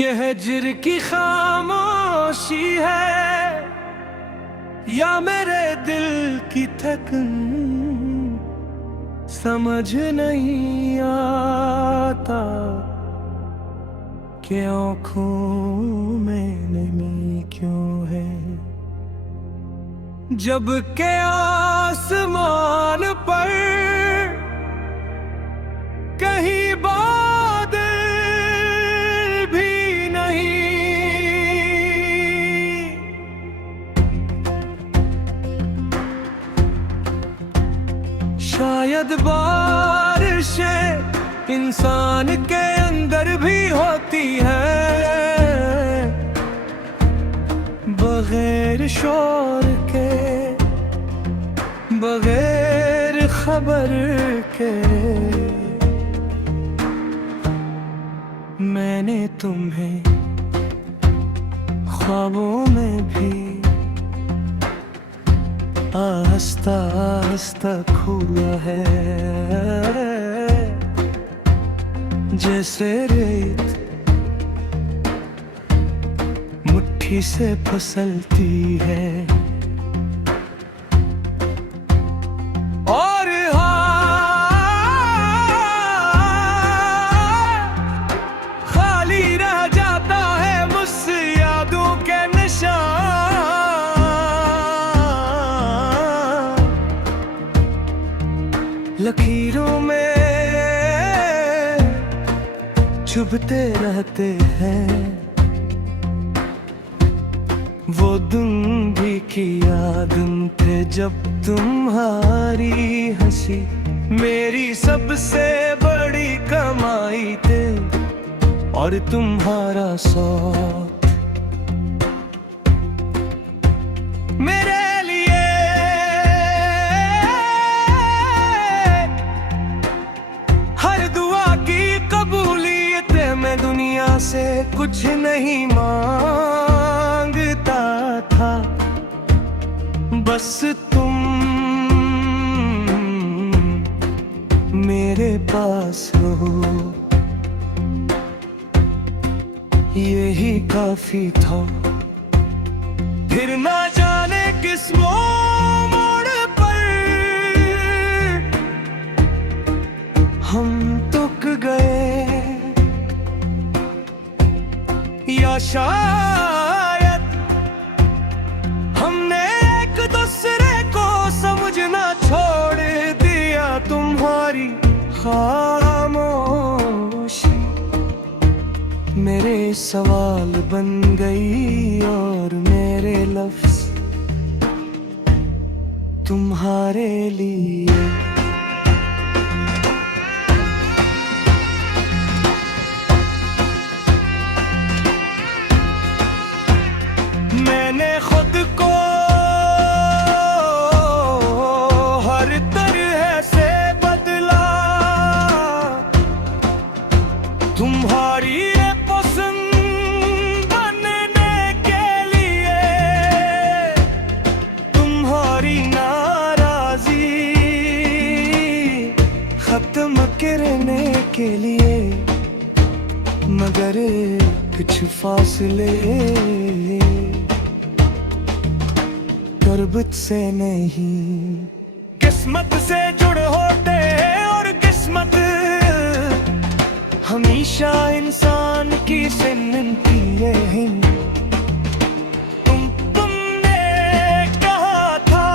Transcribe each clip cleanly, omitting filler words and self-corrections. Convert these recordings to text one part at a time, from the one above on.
ये हिज्र की खामोशी है या मेरे दिल की थकन, समझ नहीं आता कि आँखों में नमी क्यों है। जब के आसमान पर कहीं बादल भी नहीं, शायद बारिशें इंसान के अंदर भी होती है, बगैर शोर के, बगैर खबर के। मैंने तुम्हें ख्वाबों में भी आहिस्ता आहिस्ता खोया है, जैसे रेत मुट्ठी से फिसलती है। और खाली रह जाता है मुझसे यादों के निशान, लकीरों में चुभते रहते हैं वो दिन भी किया दिन थे जब तुम्हारी हंसी मेरी सबसे बड़ी कमाई थे, और तुम्हारा साथ मेरे लिए हर दुआ की कबूलियत। मैं दुनिया से कुछ नहीं मांगता था, बस तुम मेरे पास रहो, यही काफी था। फिर ना जाने किस मोड़ पर हम तुक गए, या शायद हमने एक दूसरे को समझना छोड़ दिया। तुम्हारी खामोशी मेरे सवाल बन गई और मेरे लफ्ज तुम्हारे लिए। मैंने खुद को हर तरह से बदला, तुम्हारी पसंद बनने के लिए, तुम्हारी नाराजी खत्म करने के लिए। मगर कुछ फासले गुर्बत से नहीं, किस्मत से जुड़ होते हैं, और किस्मत हमेशा इंसान की सिनती रही। तुमने कहा था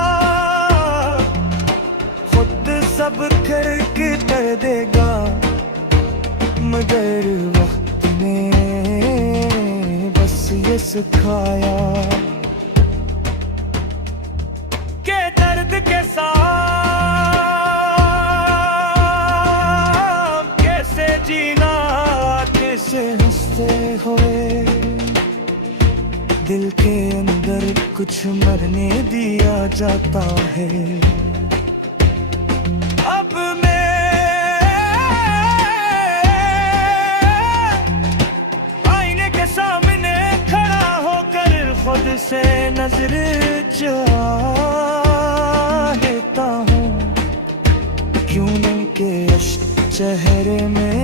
खुद सब करके कर देगा, मगर वक्त ने बस ये सिखाया के दर्द के साथ कैसे जीना, कैसे हंसते हुए दिल के अंदर कुछ मरने दिया जाता है। अब मैं आईने के सामने खड़ा होकर खुद से नजर चाहता हूँ, क्यों नहीं के चेहरे में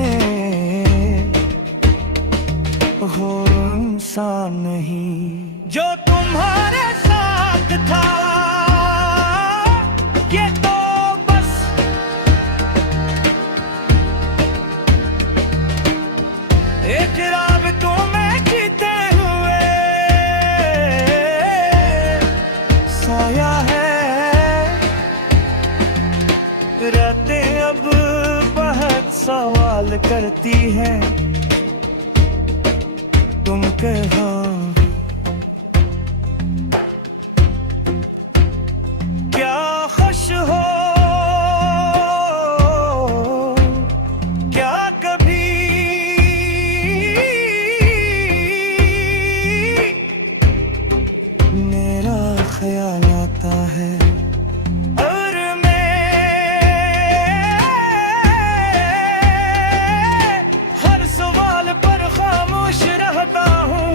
हो इंसान नहीं। जो तुम्हारे साथ था ये तो बस एक रात तुम्हें जीते हुए साया है। रातें अब बहुत सवाल करती हैं, तुम कहो क्या खुश हो, क्या कभी मेरा ख्याल आता है। और मैं हर सवाल पर खामोश रहता हूँ,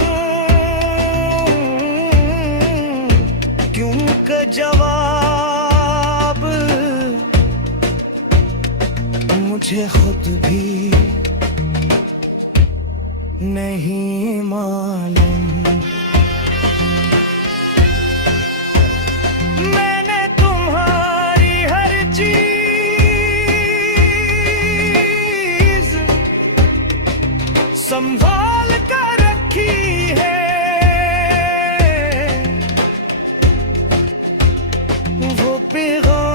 क्योंकि जवाब मुझे खुद भी नहीं मालूम। मैंने तुम्हारी हर चीज संभाल कर रखी है, वो पैगाम,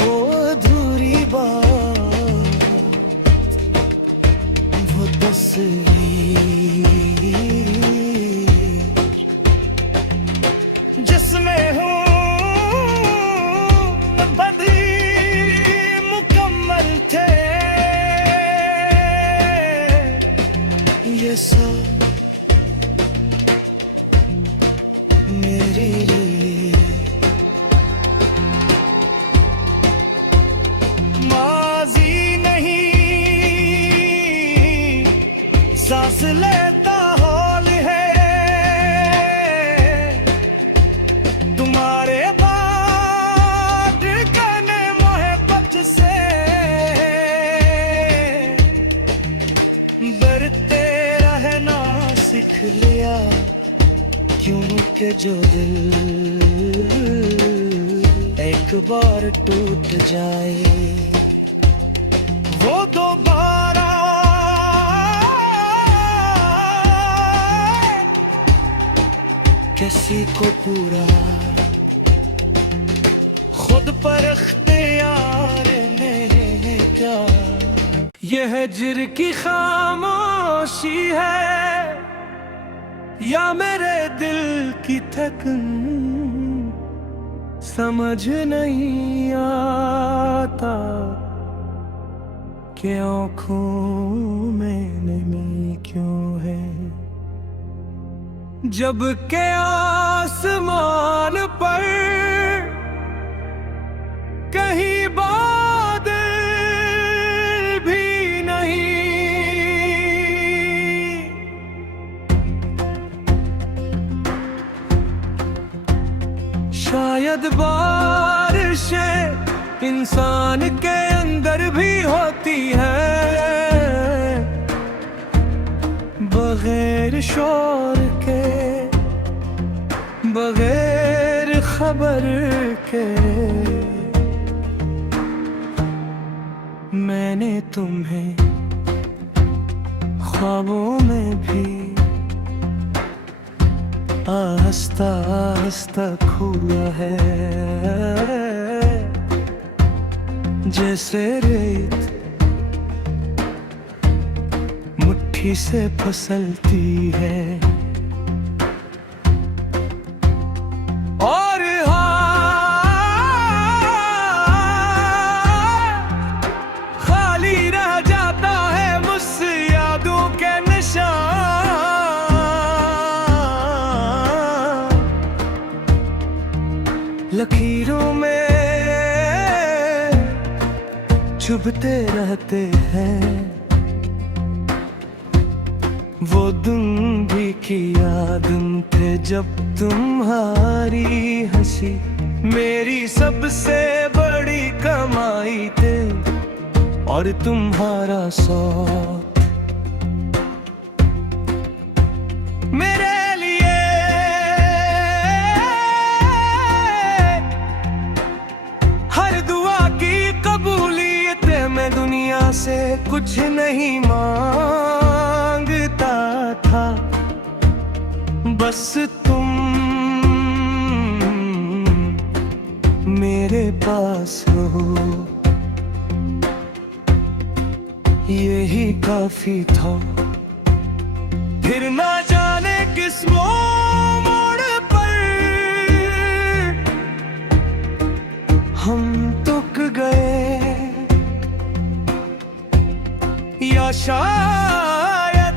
वो अधूरी बात, वो तस्वीर जिसमें हूँ बंधी मुकम्मल थे ये सब मेरे लिए। माजी नहीं सांस लेता हौल है, तुम्हारे बाद करने मोहब्बत से डरते रहना सीख लिया, क्योंकि जो दिल एक बार टूट जाए वो दोबारा किसी को पूरा खुद पर इख्तियार नहीं क्या। यह हिज्र की खामोशी है या मेरे दिल की थकन, समझ नहीं आता कि आँखों में नमी क्यों है। जब के आसमान पर कहीं बादल भी नहीं, शायद बारिशें इंसान के अंदर भी होती है, बगैर शोर के बगैर खबर के। मैंने तुम्हें ख्वाबों में भी आहिस्ता आहिस्ता खोया है, जैसे रेत मुट्ठी से फिसलती है। और खाली रह जाता है मुझसे यादों के निशान, लकीरों में चुभते रहते हैं। वो दिन भी किया दिन थे जब तुम्हारी हंसी मेरी सबसे बड़ी कमाई थे। और तुम्हारा साथ मेरे लिए हर दुआ की कबूलियत है। मैं दुनिया से कुछ नहीं मांगता था, बस तुम मेरे पास हो, यही काफी था। फिर ना जाने किस मोड़ पर हम तुक गए, या शायद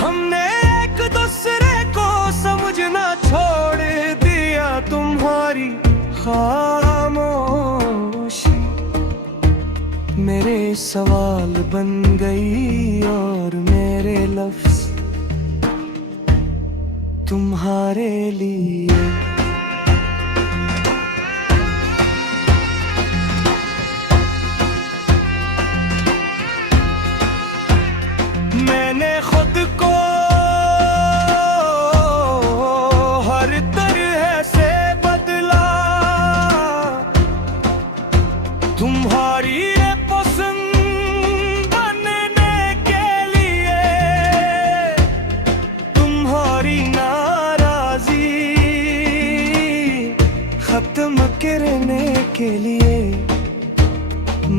हमने एक दूसरे को समझना छोड़ दिया। तुम्हारी खामोशी मेरे सवाल बन गई और मेरे लफ्ज तुम्हारे लिए। मैंने खुद को हर तरह से बदला, तुम्हारी पसंद बनने के लिए, तुम्हारी नाराजी खत्म करने के लिए।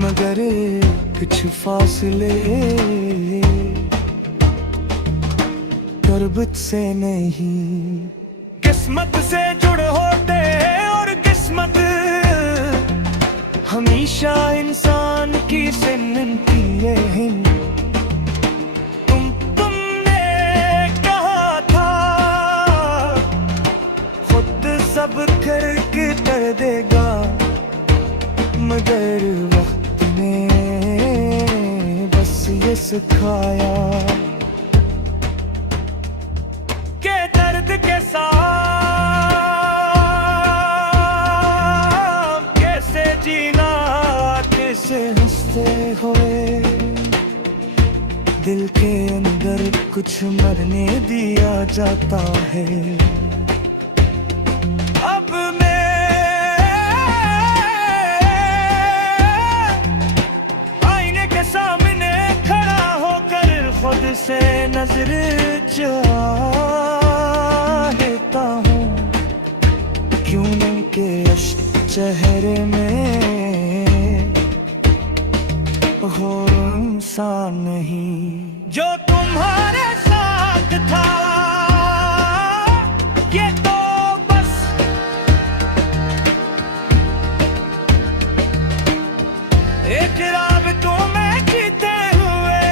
मगर कुछ फासले कर्ब से नहीं, किस्मत से जुड़ होते हैं। और किस्मत हमेशा इंसान की सिनती है। तुमने कहा था खुद सब करके कर देगा, मगर वक्त ने बस ये सिखाया के दर्द के साथ कैसे जीना, कैसे हंसते हुए। दिल के अंदर कुछ मरने दिया जाता है। अब मैं आईने के सामने खड़ा होकर खुद से नजर चाहता हूँ, क्यों नहीं के चेहरे में हो इंसान नहीं जो तुम्हारे साथ था। ये तो बस एक राबतों में जीते हुए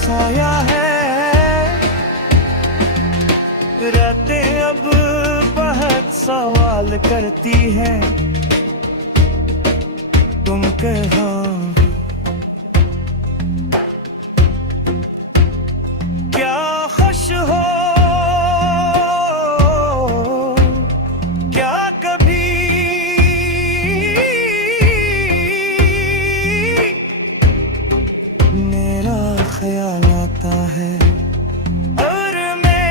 साया है। रातें अब बहुत सवाल करती हैं, तुम कहो क्या खुश हो, क्या कभी मेरा ख्याल आता है। और मैं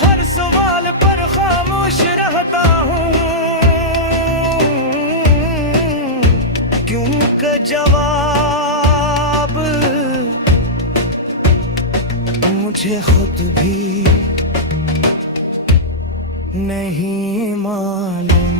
हर सवाल पर खामोश रहता हूँ, क्योंकि जवाब मुझे खुद भी नहीं मालूम।